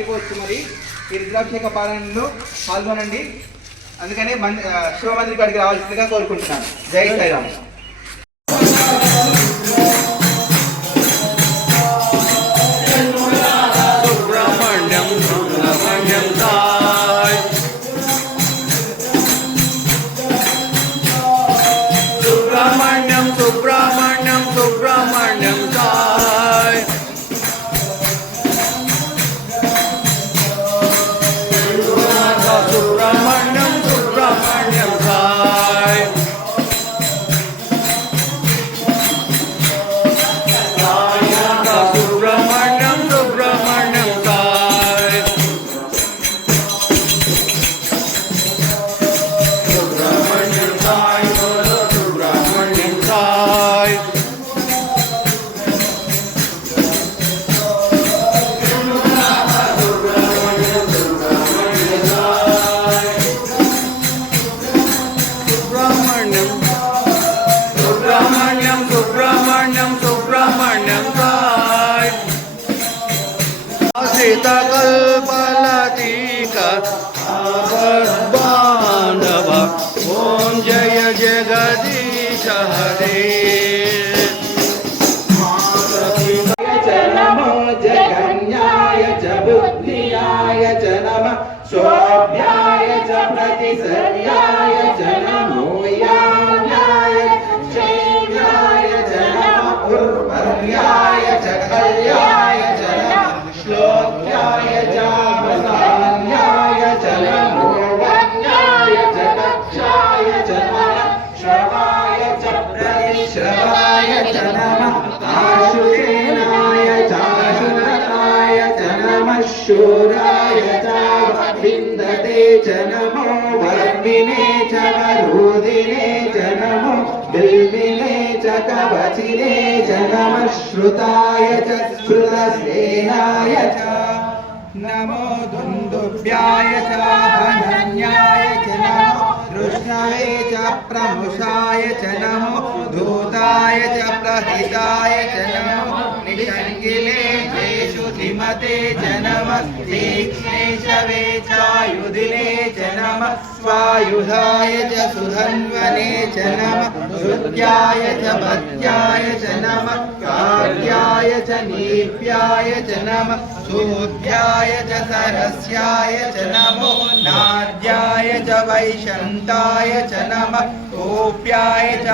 వెళ్ళిపోవచ్చు మరి ఈ రుద్రాభిషేక పాలనలో పాల్గొనండి. అందుకనే మంది శివమందిరి కాడికి రావాల్సిందిగా కోరుకుంటున్నాను. జై శ్రీరామ్. సుబ్రహ్మణ్యం సుబ్రహ్మణ్యం సాయ్ सितकल्पलतिक भगवानव ॐ जय जगदीश हरे जगन्याय च बुद्धियाय च नमः स्वाभ्याय च प्रतिसर्याय दाशुसेनाय चाशुरताय च नमः शूराय च विन्दते च नमो वर्मिणे च वरुदिने च नमो बिल्विने च कवचिने च नमः श्रुताय च स्मृतसेनाय च नमो दुन्दुभ्याय च हनन्याय कृष्णवे च प्रमुषाय च नमो धूताय च प्रहिताय च नमो निषङ्गिले धीमते च नमः तीक्ष्णेशवे चायुधिने च नमः, स्वायुधाय च सुधन्वने च नमः श्रुत्याय च भक्त्याय च नमः कार्याय च नीप्याय च नमः सूद्याय च सरस्याय च नमो, नाद्याय च च नमः गोप्याय च